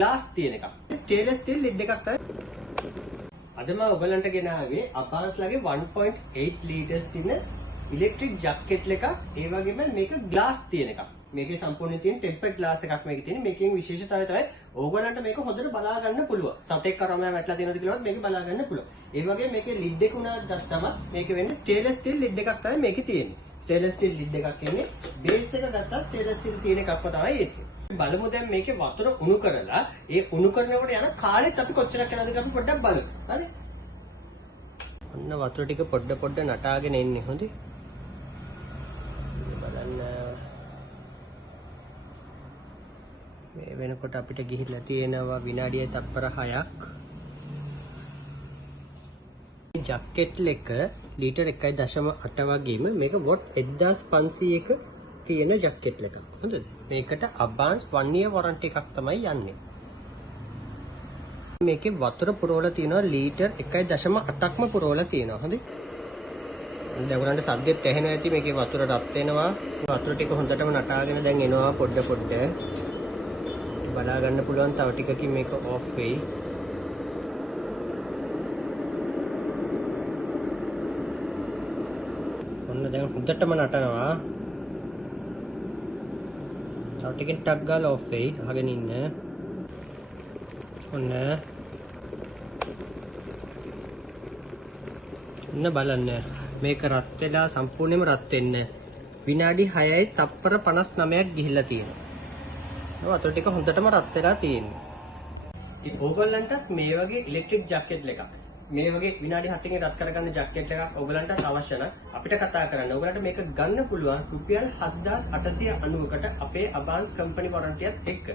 glass තියෙන එකක්. stainless steel lid එකක් තමයි. අද මම ඔයගලන්ට ගෙනාවේ Avance ලගේ 1.8 liters තියෙන electric jacket එකක්. ඒ වගේම මේක glass තියෙන එකක්. මේකේ සම්පූර්ණයෙන් තියෙන tempered glass එකක් මේකේ තියෙන. මේකෙන් විශේෂතාවය තමයි ඕගලන්ට මේක හොඳට බලා ගන්න පුළුවන්. සතෙක් කරාම වැටලා තියෙනවද කියලාවත් මේක බලා ගන්න පුළුවන්. ඒ වගේම මේකේ lid එක උනාට දැස්තම මේකේ වෙන්නේ stainless steel lid එකක් තමයි මේකේ තියෙන්නේ. stainless steel lid එකක් එන්නේ base එක ගත්තා stainless steel තියෙන එකක්ම තමයි ඒක. බලමු දැන් මේකේ වතුර උණු කරලා ඒ උණු කරනකොට යන කාලෙත් අපි කොච්චරක් යනවද කියලා අපි පොඩ්ඩක් බලමු. හරි? ඔන්න වතුර ටික පොඩ නටාගෙන එන්නේ හොඳේ. බලන්න මේ වෙනකොට අපිට ගිහිල්ලා තියෙනවා විනාඩිය තප්පර 6ක්. මේ ජැකට් එක ලීටර් 1.8 වගේම මේක වොට් 1500ක තියෙන ජැකට් එකක්. හොඳද? මේකට Avance 1 year warranty එකක් තමයි යන්නේ. මේකේ වතුර පුරවලා තියෙනවා ලීටර් 1.8ක්ම පුරවලා තියෙනවා. හොඳයි. දැන් ඔයගලන්ට සද්දෙත් ඇහෙනවා ඇති මේකේ වතුර රත් වෙනවා. වතුර ටික හොඳටම නටාගෙන දැන් එනවා පොඩ. බලා ගන්න පුළුවන් තව ටිකකින් මේක ඔෆ් වෙයි. ඔන්න දැන් හොඳටම නටනවා. තව ටිකකින් ටක් ගාලා ඔෆ් වෙයි. අහගෙන ඉන්න. ඔන්න බලන්න මේක රත් වෙලා සම්පූර්ණයෙන්ම රත් වෙන්න විනාඩි 6යි තප්පර 59ක් ගිහිල්ලා තියෙනවා. වතුර ටික හොඳටම රත් වෙලා තියෙනවා. ඉතින් ඕගොල්ලන්ටත් මේ වගේ ඉලෙක්ට්‍රික් ජැකට් එකක් මේ වගේ විනාඩි 7කින් රත් කරගන්න ජැකට් එකක් ඕගොල්ලන්ටත් අවශ්‍ය නම් අපිට කතා කරන්න. ඕගොල්ලන්ට මේක ගන්න පුළුවන් රුපියල් 7890කට අපේ Avance කම්පැනි වොරන්ටියත් එක්ක.